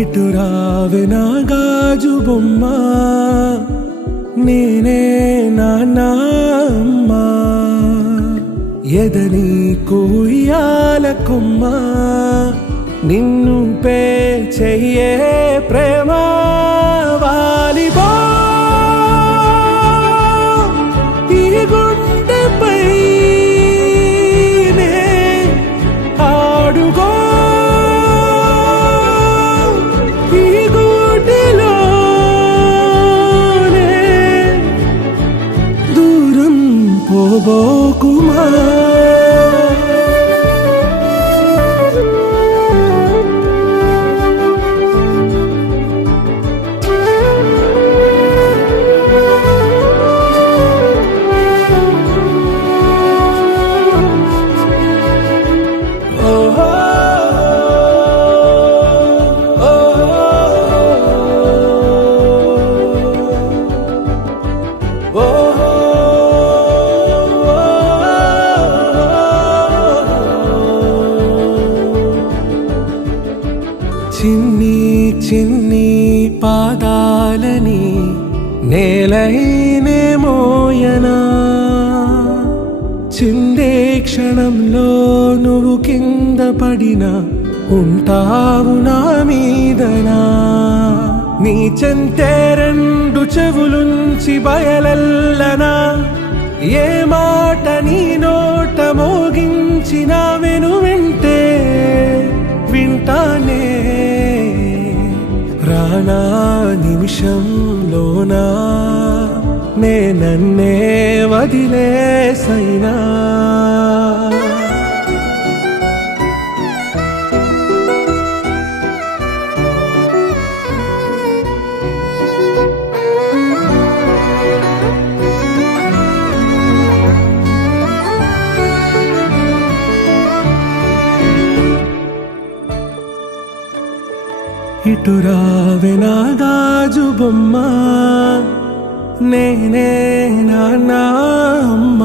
ఇటు రావే నా గాజు బొమ్మ, నేనే నాన్న అమ్మ. ఎదని కుయ్యాల కొమ్మ, నిన్ను పే చెయ్యే ప్రేమ. వాలిబా ఈ గుండెపై నే ఆడుగో, ఈ గుడిలోనే దూరం పోబోకుమా. చిన్ని చిన్ని పాదాలని నేలైనే మోయనా, చిందే క్షణంలో నువ్వు కింద పడినా ఉంటావు నా మీదనా. నీ చెంతే రెండు చెవులుంచి బయలెల్లనా, ఏ మాట నీ నోట మోగించిన వెను వింటే వింటానే. రానా నిమిషంలోనా నే నన్నే వదిలేసైనా. ఇటు రావే నా గాజు బొమ్మ, నేనే నాన్న అమ్మ.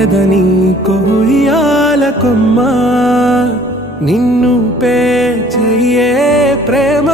ఎదని కొయ్యాల కొమ్మ, నిన్ను పే చెయ్యే ప్రేమ.